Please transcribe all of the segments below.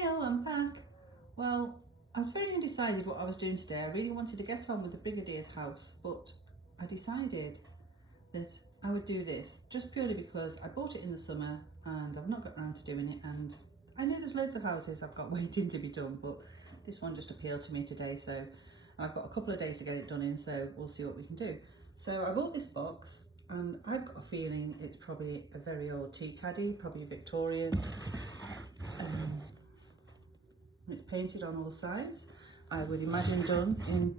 Hey all, I'm back. Well, I was very undecided what I was doing today. I really wanted to get on with the Brigadier's house, but I decided that I would do this just purely because I bought it in the summer and I've not got around to doing it, and I know there's loads of houses I've got waiting to be done, but this one just appealed to me today, so I've got a couple of days to get it done in, so we'll see what we can do. So I bought this box and I've got a feeling it's probably a very old tea caddy, probably Victorian. It's painted on all sides. I would imagine done in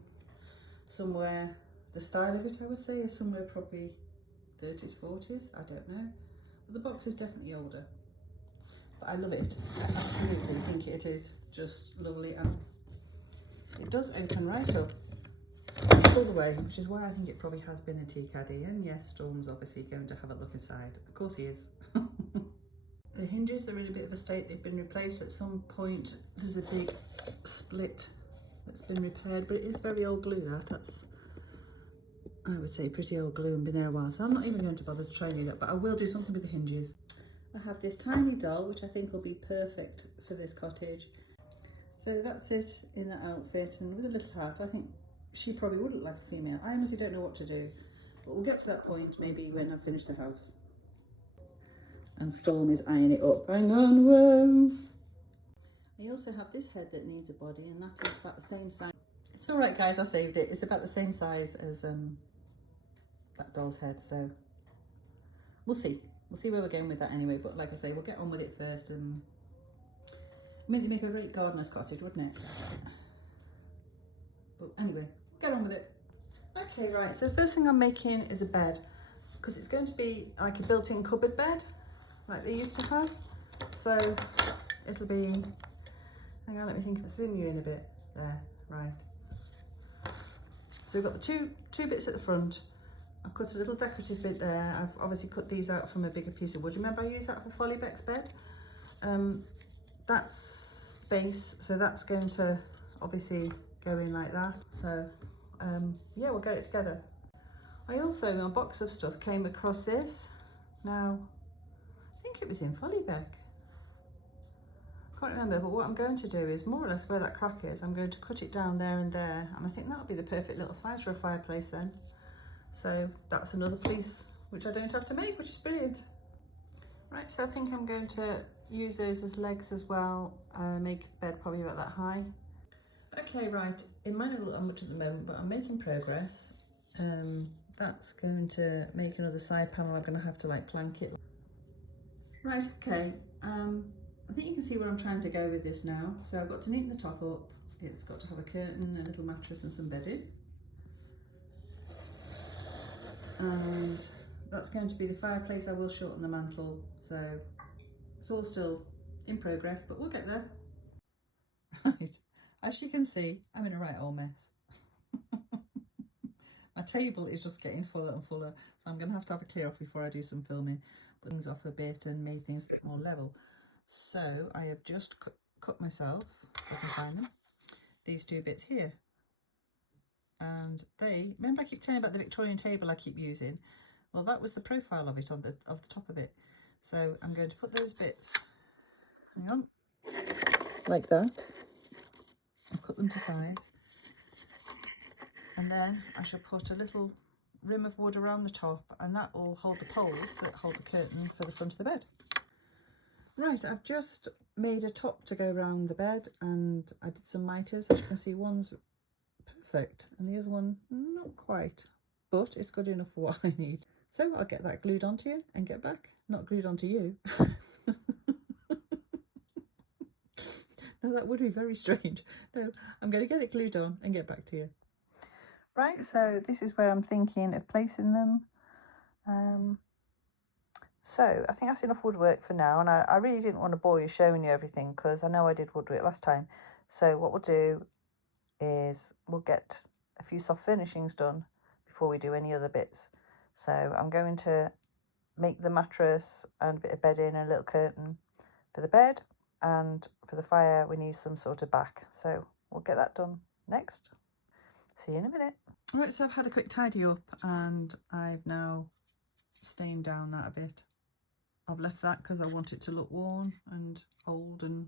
somewhere, the style of it I would say is somewhere probably 30s, 40s, I don't know. But the box is definitely older. But I love it, absolutely think it is just lovely, and it does open right up all the way, which is why I think it probably has been a tea caddy. And yes, Storm's obviously going to have a look inside. Of course he is. The hinges are in a bit of a state. They've been replaced at some point. There's a big split that's been repaired, but it is very old glue. That's, I would say, pretty old glue and been there a while. So I'm not even going to bother to try and do that, but I will do something with the hinges. I have this tiny doll, which I think will be perfect for this cottage. So that's it in that outfit, and with a little hat. I think she probably would look like a female. I honestly don't know what to do, but we'll get to that point maybe when I've finished the house. And Storm is eyeing it up. Hang on, whoa. I also have this head that needs a body, and that is about the same size. It's all right, guys, I saved it. It's about the same size as that doll's head, so we'll see. We'll see where we're going with that anyway, but like I say, we'll get on with it first. I mean, it'd make a great gardener's cottage, wouldn't it? But anyway, get on with it. Okay, right, so the first thing I'm making is a bed, because it's going to be like a built-in cupboard bed, like they used to have. So it'll be, hang on, let me think if I zoom you in a bit. There, right. So we've got the two bits at the front. I've cut a little decorative bit there. I've obviously cut these out from a bigger piece of wood. Remember I used that for Follybeck's bed? That's the base, so that's going to obviously go in like that. So yeah, we'll get it together. I also, my box of stuff, came across this. Now, I think it was in Follybeck. Can't remember, but what I'm going to do is more or less where that crack is, I'm going to cut it down there and there, and I think that'll be the perfect little size for a fireplace then. So that's another piece which I don't have to make, which is brilliant. Right, so I think I'm going to use those as legs as well, make the bed probably about that high. Okay, right, it might not look that much at the moment, but I'm making progress. That's going to make another side panel. I'm going to have to like plank it. Right, okay, I think you can see where I'm trying to go with this now. So I've got to neaten the top up. It's got to have a curtain, a little mattress and some bedding. And that's going to be the fireplace. I will shorten the mantle, so it's all still in progress, but we'll get there. Right, as you can see, I'm in a right old mess. My table is just getting fuller and fuller, so I'm going to have a clear off before I do some filming. Put things off a bit and made things a bit more level. So I have just cut myself, if I can find them, these two bits here. And they, remember I keep telling you about the Victorian table I keep using? Well, that was the profile of it, of the top of it. So I'm going to put those bits, hang on, like that. I've cut them to size. And then I shall put a little rim of wood around the top, and that will hold the poles that hold the curtain for the front of the bed. Right, I've just made a top to go around the bed, and I did some mitres. As you can see, one's perfect and the other one not quite, but it's good enough for what I need. So I'll get that glued onto you and get back. Not glued onto you. No, that would be very strange. No, I'm going to get it glued on and get back to you. Right, so this is where I'm thinking of placing them. So I think that's enough woodwork for now, and I really didn't want to bore you showing you everything because I know I did woodwork last time. So what we'll do is we'll get a few soft furnishings done before we do any other bits. So I'm going to make the mattress and a bit of bedding and a little curtain for the bed, and for the fire we need some sort of back. So we'll get that done next. See you in a minute. Alright, so I've had a quick tidy up and I've now stained down that a bit. I've left that because I want it to look worn and old and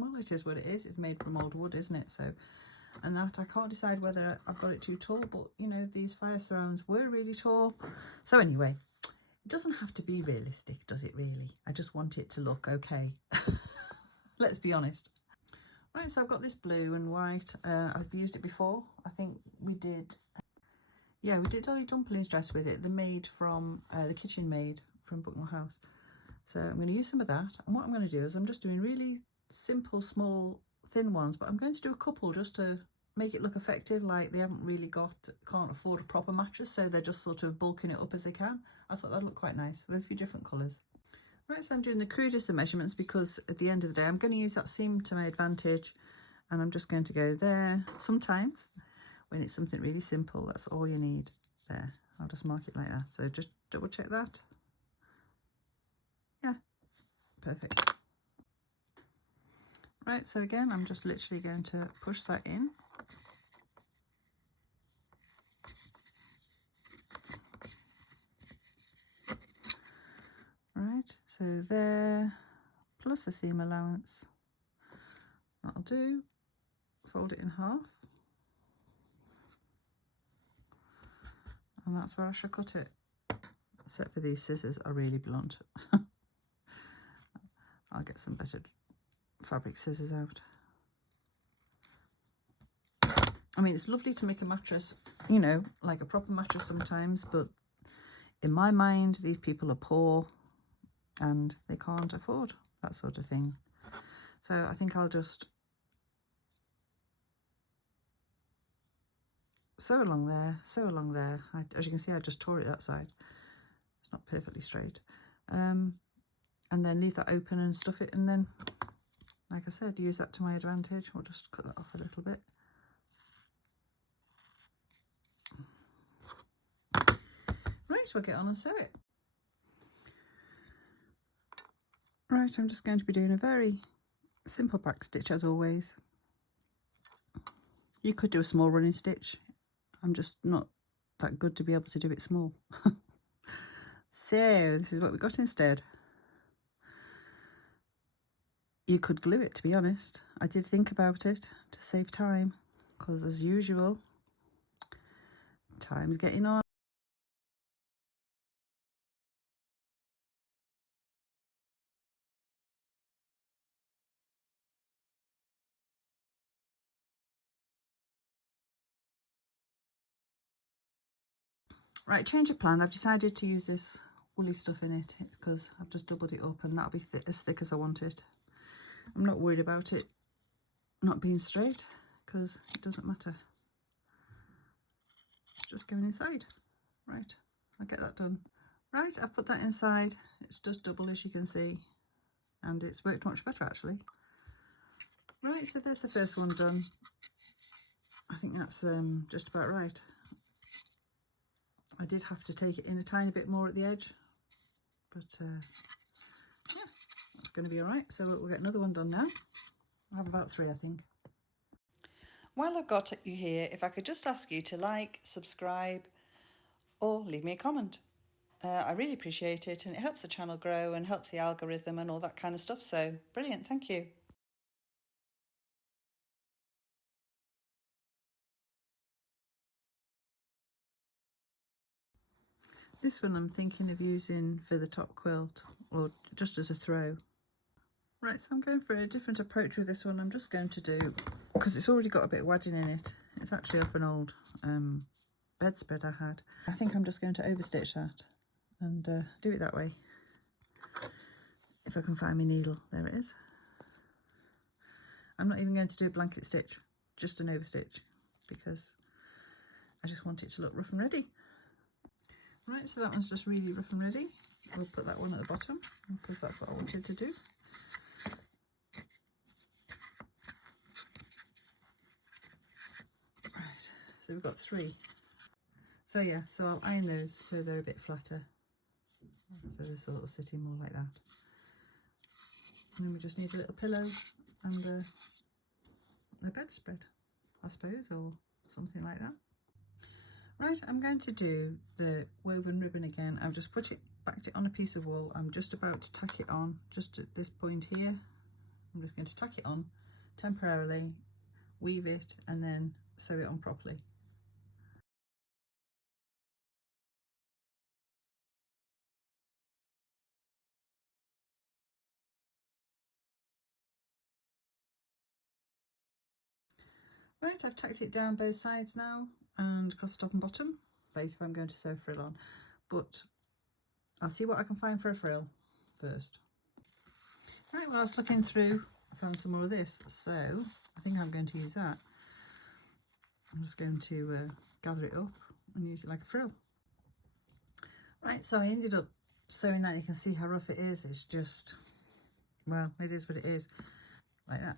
well, it is what it is. It's made from old wood, isn't it? So, and that I can't decide whether I've got it too tall, but you know, these fire surrounds were really tall. So anyway, it doesn't have to be realistic, does it really? I just want it to look okay. Let's be honest. Right, so I've got this blue and white. I've used it before. I think we did, yeah, we did Dolly Dumpling's dress with it, the maid from, the kitchen maid from Bucknell House. So I'm going to use some of that. And what I'm going to do is I'm just doing really simple, small, thin ones, but I'm going to do a couple just to make it look effective, like they haven't really can't afford a proper mattress, so they're just sort of bulking it up as they can. I thought that'd look quite nice with a few different colours. Right, so I'm doing the crudest of measurements because at the end of the day I'm going to use that seam to my advantage, and I'm just going to go there. Sometimes when it's something really simple, that's all you need. There, I'll just mark it like that. So just double check that. Yeah, perfect. Right, so again, I'm just literally going to push that in. Right, so there, plus a seam allowance. That'll do. Fold it in half. And that's where I shall cut it. Except for these scissors are really blunt. I'll get some better fabric scissors out. I mean, it's lovely to make a mattress, you know, like a proper mattress sometimes, but in my mind, these people are poor and they can't afford that sort of thing. So I think I'll just sew along there, sew along there. As you can see, I just tore it that side. It's not perfectly straight. And then leave that open and stuff it, and then, like I said, use that to my advantage. We'll just cut that off a little bit. Right, we'll get on and sew it. Right, I'm just going to be doing a very simple back stitch as always. You could do a small running stitch. I'm just not that good to be able to do it small. So this is what we got instead. You could glue it, to be honest. I did think about it to save time, because as usual, time's getting on. Right, change of plan. I've decided to use this woolly stuff in it because I've just doubled it up, and that'll be as thick as I want it. I'm not worried about it not being straight because it doesn't matter. It's just going inside. Right, I'll get that done. Right, I've put that inside. It's just double, as you can see, and it's worked much better actually. Right, so there's the first one done. I think that's just about right. I did have to take it in a tiny bit more at the edge, but yeah, that's going to be all right. So we'll get another one done now. I have about 3, I think. While I've got you here, if I could just ask you to like, subscribe, or leave me a comment. I really appreciate it, and it helps the channel grow and helps the algorithm and all that kind of stuff. So brilliant, thank you. This one I'm thinking of using for the top quilt, or just as a throw. Right, so I'm going for a different approach with this one. I'm just going to do, because it's already got a bit of wadding in it, it's actually off an old bedspread I had. I think I'm just going to overstitch that and do it that way. If I can find my needle, there it is. I'm not even going to do a blanket stitch, just an overstitch, because I just want it to look rough and ready. Right, so that one's just really rough and ready. We'll put that one at the bottom because that's what I wanted to do. Right, so we've got 3. So yeah, so I'll iron those so they're a bit flatter. So they're sort of sitting more like that. And then we just need a little pillow and a bedspread, I suppose, or something like that. Right, I'm going to do the woven ribbon again. I've just backed it on a piece of wool. I'm just about to tack it on, just at this point here. I'm just going to tack it on temporarily, weave it, and then sew it on properly. Right, I've tacked it down both sides now and across top and bottom, place if I'm going to sew frill on, but I'll see what I can find for a frill first. Right, well, I was looking through, I found some more of this, so I think I'm going to use that. I'm just going to gather it up and use it like a frill. Right, so I ended up sewing that. You can see how rough it is. It's just, well, it is what it is, like that.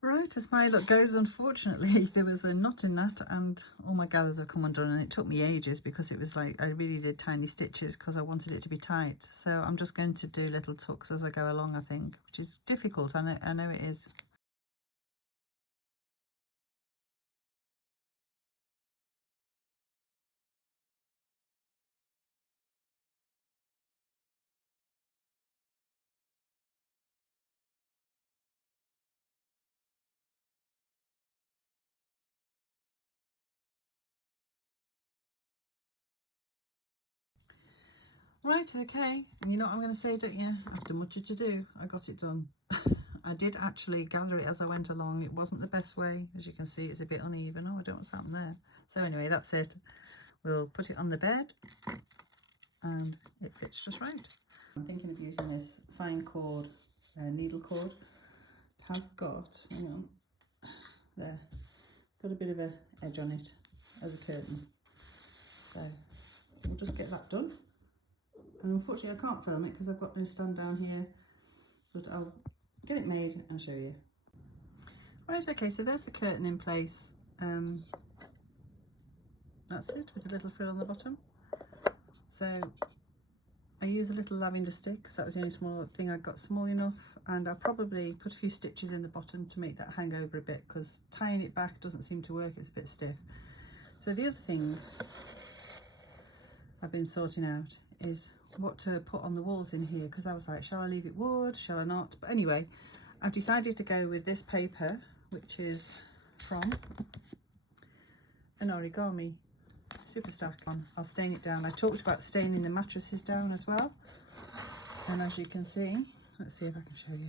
Right, as my luck goes, unfortunately, there was a knot in that and all my gathers have come undone, and it took me ages because it was like, I really did tiny stitches because I wanted it to be tight. So I'm just going to do little tucks as I go along, I think, which is difficult. I know it is. Right, okay, and you know what I'm going to say, don't you? After much ado, I got it done. I did actually gather it as I went along. It wasn't the best way. As you can see, it's a bit uneven. Oh, I don't know what's happened there. So anyway, that's it. We'll put it on the bed and it fits just right. I'm thinking of using this fine cord, needle cord. It has got, hang on, there, got a bit of an edge on it as a curtain. So we'll just get that done. And unfortunately I can't film it because I've got no stand down here, but I'll get it made and show you. Right, okay, so there's the curtain in place. That's it, with a little frill on the bottom. So I use a little lavender stick because that was the only small thing I got small enough, and I'll probably put a few stitches in the bottom to make that hang over a bit because tying it back doesn't seem to work, it's a bit stiff. So the other thing I've been sorting out is what to put on the walls in here, because I was like, shall I leave it wood, shall I not? But anyway, I've decided to go with this paper, which is from an origami super stack on. I'll stain it down. I talked about staining the mattresses down as well, and as you can see, let's see if I can show you.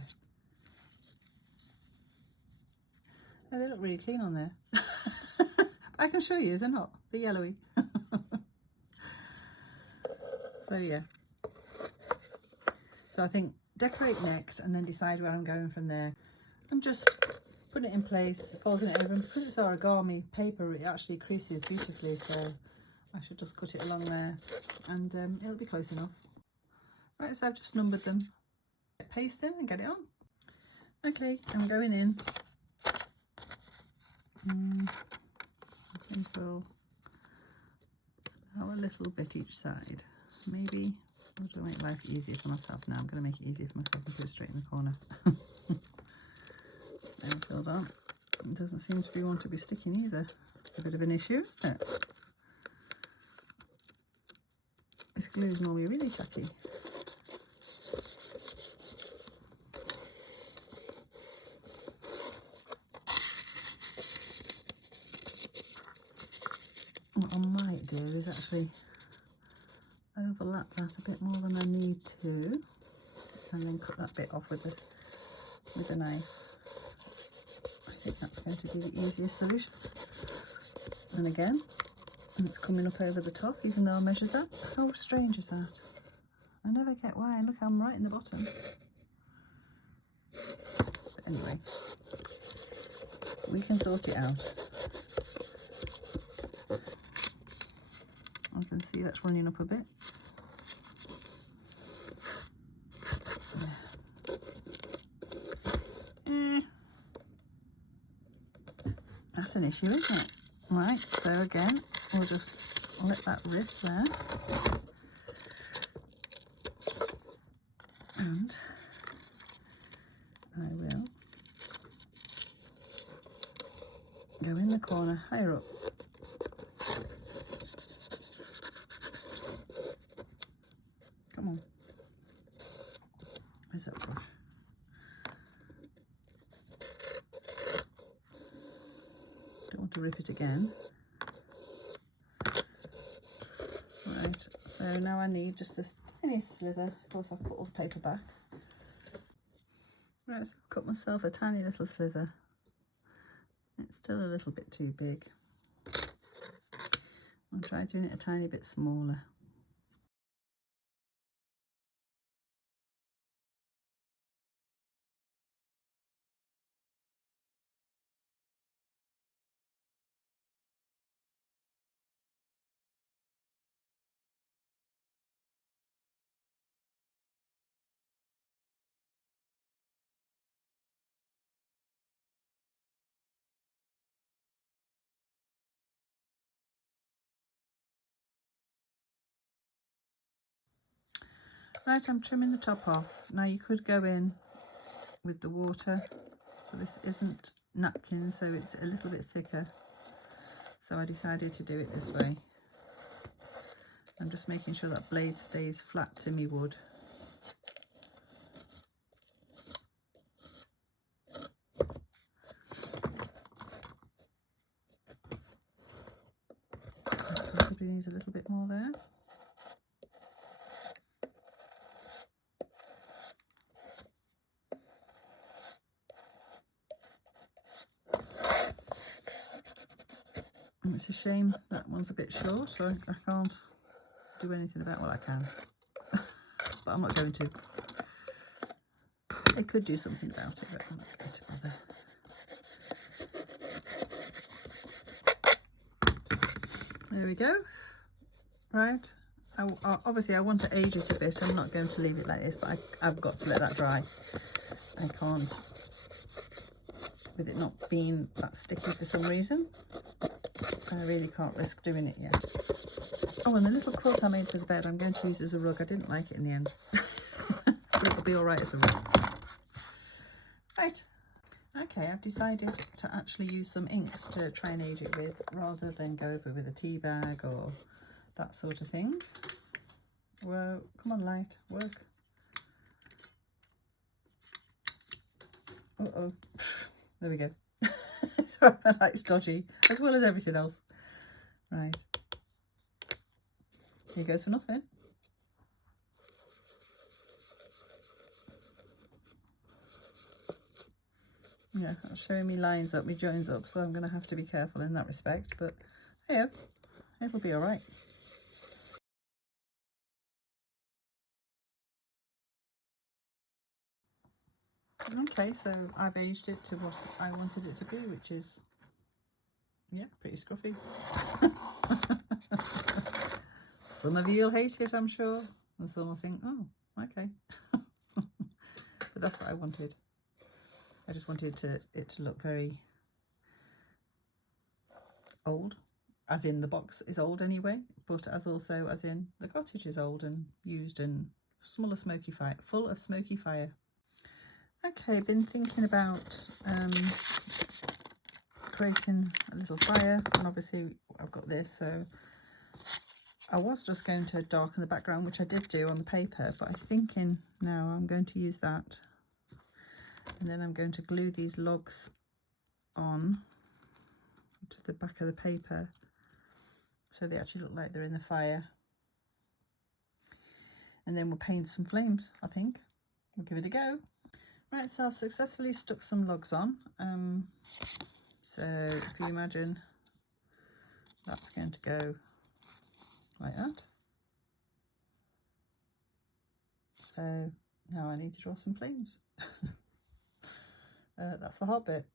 Oh, they look really clean on there. I can show you, they're not, they're yellowy. So yeah, so I think decorate next and then decide where I'm going from there. I'm just putting it in place, folding it over, and because it's origami paper, it actually creases beautifully, so I should just cut it along there and it'll be close enough. Right, so I've just numbered them. Get paste in and get it on. Okay, I'm going in. I think we'll allow a little bit each side. Maybe I'll to make life easier for myself now. I'm going to make it easier for myself and put it straight in the corner. There, filled on. It doesn't seem to want to be sticking either. It's a bit of an issue, isn't it? This glue is normally really tacky. What I might do is actually overlap that a bit more than I need to, and then cut that bit off with the knife. I think that's going to be the easiest solution. And again, and it's coming up over the top, even though I measured that. How strange is that? I never get why. Look, I'm right in the bottom. But anyway, we can sort it out. I can see that's running up a bit. That's an issue, isn't it? Right, so again, we'll just let that rip there. And I will go in the corner higher up. Come on. Where's that brush? Don't want to rip it again. Right, so now I need just this tiny slither. Of course, I've put all the paper back. Right, so I've cut myself a tiny little slither. It's still a little bit too big. I'll try doing it a tiny bit smaller. Right, I'm trimming the top off. Now you could go in with the water, but this isn't napkin, so it's a little bit thicker. So I decided to do it this way. I'm just making sure that blade stays flat to me wood. Possibly needs a little bit more there. And it's a shame that one's a bit short, so I can't do anything about, well, I can, but I'm not going to. I could do something about it, but I'm not going to bother. There we go. Right. Obviously, I want to age it a bit. I'm not going to leave it like this, but I've got to let that dry. I can't, with it not being that sticky for some reason. I really can't risk doing it yet. Oh, and the little quilt I made for the bed, I'm going to use as a rug. I didn't like it in the end. But it'll be all right as a rug. Right. Okay, I've decided to actually use some inks to try and age it with, rather than go over with a tea bag or that sort of thing. Whoa, come on, light, work. Uh-oh. There we go. Sorry, my light's dodgy, as well as everything else. Right. Here goes for nothing. Yeah, that's showing me lines up, me joins up, so I'm going to have to be careful in that respect, but yeah, it'll be all right. Okay, so I've aged it to what I wanted it to be, which is, yeah, pretty scruffy. Some of you'll hate it, I'm sure, and some will think, oh, okay. But that's what I wanted. I just wanted it to look very old, as in the box is old anyway, but as in the cottage is old and used and full of smoky fire. Okay, been thinking about creating a little fire, and obviously I've got this, so I was just going to darken the background, which I did do on the paper, but I'm thinking now I'm going to use that, and then I'm going to glue these logs on to the back of the paper so they actually look like they're in the fire, and then we'll paint some flames. I think we'll give it a go. Right, so I've successfully stuck some logs on. So if you imagine, that's going to go like that. So now I need to draw some flames. That's the hard bit.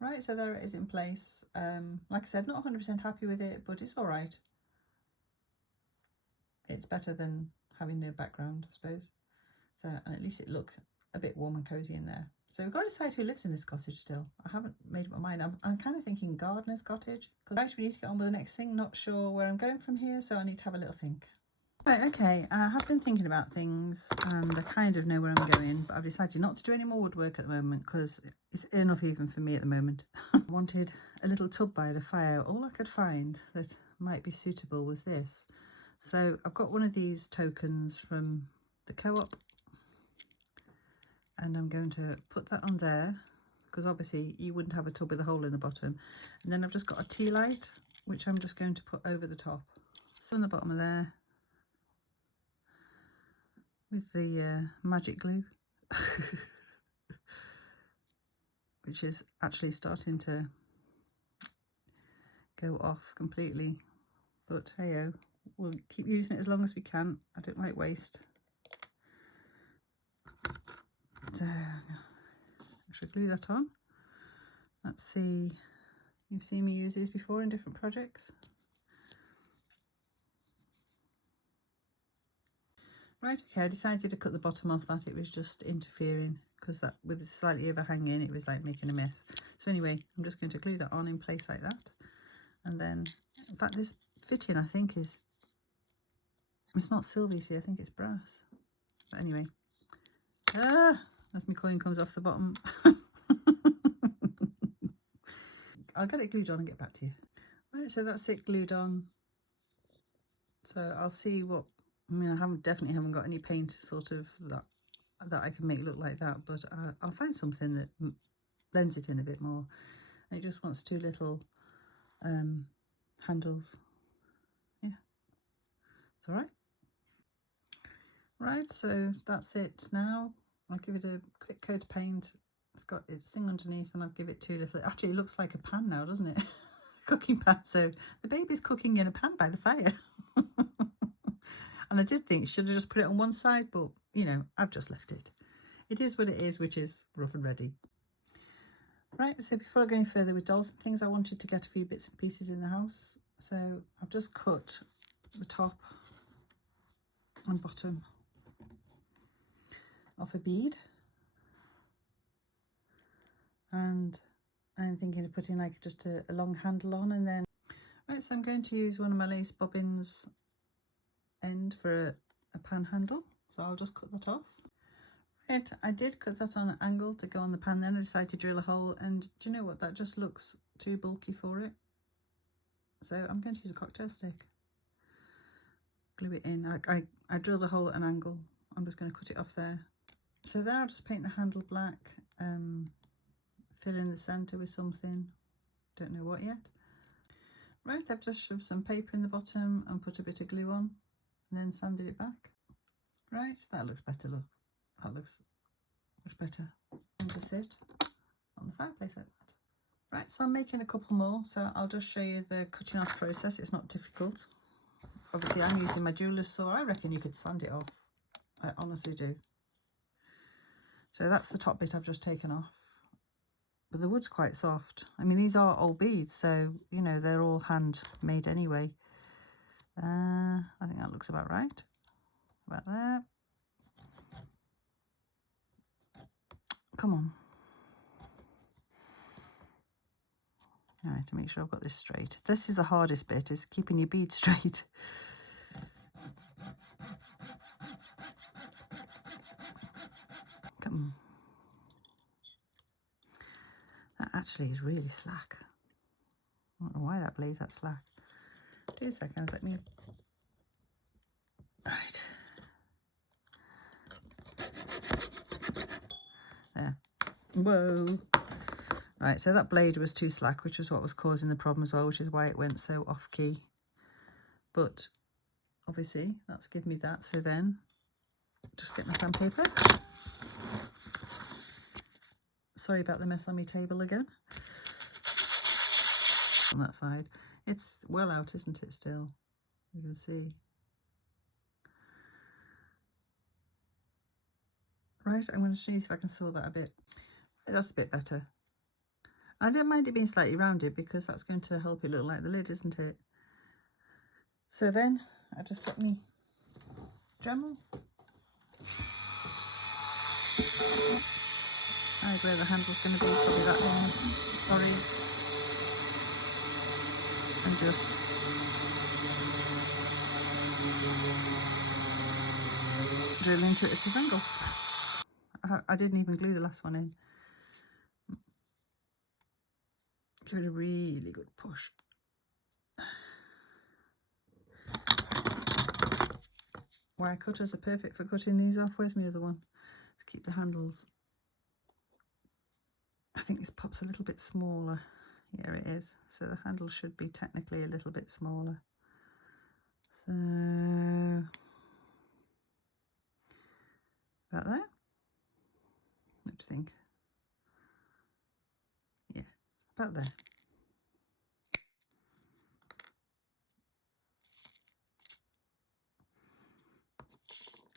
Right, so there it is in place. Like I said, not 100% happy with it, but it's all right. It's better than having no background, I suppose. So, and at least it look a bit warm and cozy in there. So we've got to decide who lives in this cottage still. I haven't made up my mind. I'm kind of thinking gardener's cottage. Because we need to get on with the next thing. Not sure where I'm going from here, so I need to have a little think. Right, okay, I have been thinking about things and I kind of know where I'm going, but I've decided not to do any more woodwork at the moment because it's enough even for me at the moment. I wanted a little tub by the fire. All I could find that might be suitable was this. So I've got one of these tokens from the co-op and I'm going to put that on there because obviously you wouldn't have a tub with a hole in the bottom. And then I've just got a tea light which I'm just going to put over the top. So on the bottom of there, with the magic glue, which is actually starting to go off completely, but hey-oh, we'll keep using it as long as we can. I don't like waste. So I should glue that on. Let's see, you've seen me use these before in different projects. Right, okay, I decided to cut the bottom off that. It was just interfering because that with it slightly overhanging, it was like making a mess. So anyway, I'm just going to glue that on in place like that. And then, in fact, this fitting I think is, it's not silver, see, I think it's brass. But anyway, as my coin comes off the bottom. I'll get it glued on and get back to you. Right, so that's it glued on. So I'll see what, I mean, I definitely haven't got any paint sort of that I can make look like that, but I'll find something that blends it in a bit more. And it just wants two little handles. Yeah, it's all right. Right, so that's it now. I'll give it a quick coat of paint. It's got its thing underneath and I'll give it two little, actually it looks like a pan now, doesn't it? Cooking pan. So the baby's cooking in a pan by the fire. And I did think, should I just put it on one side? But, you know, I've just left it. It is what it is, which is rough and ready. Right, so before I go any further with dolls and things, I wanted to get a few bits and pieces in the house. So I've just cut the top and bottom off a bead. And I'm thinking of putting like just a long handle on, and then, right, so I'm going to use one of my lace bobbins end for a pan handle. So I'll just cut that off. Right, I did cut that on an angle to go on the pan, then I decided to drill a hole, and do you know what, that just looks too bulky for it. So I'm going to use a cocktail stick. Glue it in. I drilled a hole at an angle. I'm just going to cut it off there. So there I'll just paint the handle black, fill in the centre with something, don't know what yet. Right, I've just shoved some paper in the bottom and put a bit of glue on and then sanded it back. Right, that looks better, look. That looks much better. And to sit on the fireplace like that. Right, so I'm making a couple more, so I'll just show you the cutting off process. It's not difficult. Obviously I'm using my jeweler's saw. I reckon you could sand it off. I honestly do. So that's the top bit I've just taken off. But the wood's quite soft. I mean, these are old beads, so, you know, they're all handmade anyway. I think that looks about right. About there. Come on. All right, to make sure I've got this straight. This is the hardest bit, is keeping your bead straight. Come on. That actually is really slack. I don't know why that blade's that slack. 2 seconds, let me... Right. There. Whoa. Right, so that blade was too slack, which was what was causing the problem as well, which is why it went so off key. But obviously that's given me that. So then just get my sandpaper. Sorry about the mess on my table again. On that side. It's well out, isn't it, still? You can see. Right, I'm going to see if I can saw that a bit. That's a bit better. I don't mind it being slightly rounded because that's going to help it look like the lid, isn't it? So then I just got me Dremel. Decide where the handle's going to be, probably that one. Sorry. And just drill into it at an angle. I didn't even glue the last one in. Give it a really good push. Wire cutters are perfect for cutting these off. Where's my other one? Let's keep the handles. I think this pot's a little bit smaller. Here it is. So the handle should be technically a little bit smaller. So about there. What do you think? Yeah, about there.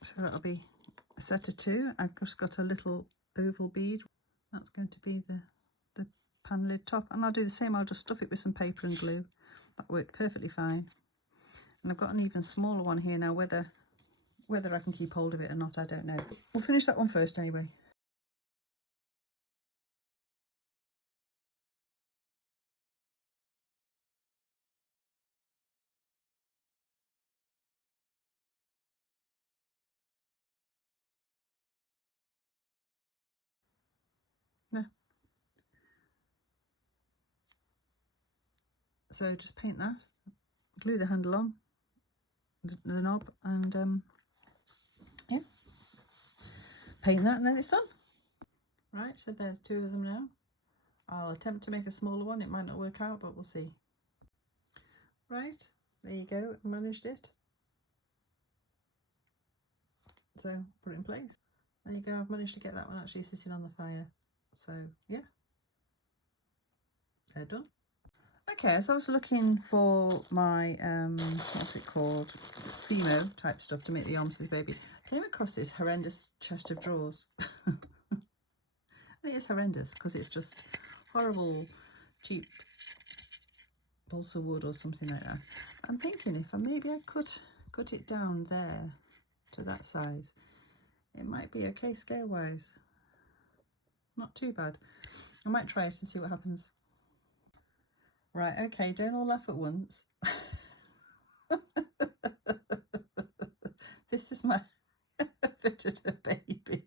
So that'll be a set of two. I've just got a little oval bead. That's going to be the pan lid top. And I'll do the same. I'll just stuff it with some paper and glue. That worked perfectly fine. And I've got an even smaller one here now. Whether I can keep hold of it or not, I don't know. But we'll finish that one first anyway. No. So just paint that, glue the handle on, the knob, and yeah, paint that, and then it's done. Right, so there's two of them now. I'll attempt to make a smaller one. It might not work out, but we'll see. Right, there you go, managed it. So put it in place. There you go, I've managed to get that one actually sitting on the fire. So yeah, they're done. Okay, so I was looking for my what's it called, Fimo type stuff to make the arms of the baby. I came across this horrendous chest of drawers. And it is horrendous because it's just horrible cheap balsa wood or something like that. I'm thinking if maybe I could cut it down there to that size, it might be okay scale wise. Not too bad. I might try it and see what happens. Right, okay, don't all laugh at once. This is my fitted a baby.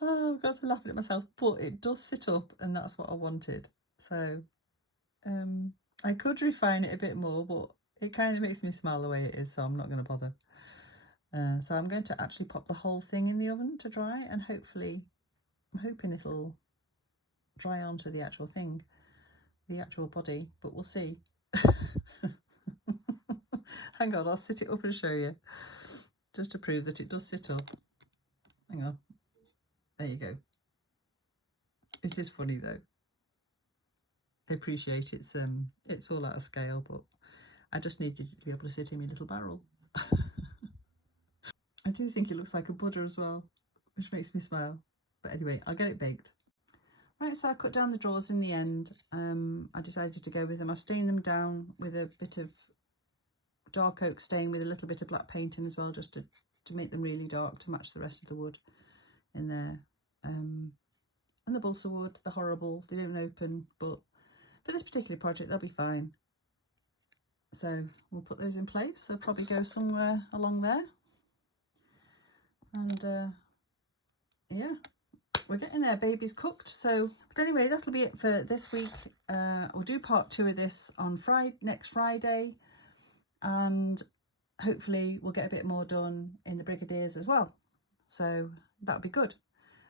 Oh, I've got to laugh at myself, but it does sit up and that's what I wanted. So I could refine it a bit more, but it kind of makes me smile the way it is, so I'm not going to bother. So I'm going to actually pop the whole thing in the oven to dry, and hopefully, I'm hoping it'll dry onto the actual thing, the actual body, but we'll see. Hang on, I'll sit it up and show you, just to prove that it does sit up. Hang on, there you go. It is funny though. I appreciate it's all out of scale, but I just needed it to be able to sit in my little barrel. I do think it looks like a Buddha as well, which makes me smile. But anyway, I'll get it baked. Right, so I cut down the drawers in the end. I decided to go with them. I've stained them down with a bit of dark oak stain with a little bit of black painting as well, just to make them really dark to match the rest of the wood in there. And the balsa wood, the horrible, they don't open, but for this particular project they'll be fine. So we'll put those in place. They'll probably go somewhere along there. And yeah, we're getting there. Baby's cooked. So, but anyway, that'll be it for this week. We'll do part 2 of this on next Friday, and hopefully we'll get a bit more done in the Brigadiers as well. So that'll be good.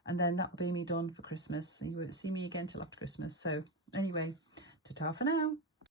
And then that'll be me done for Christmas. You won't see me again till after Christmas. So anyway, ta-ta for now.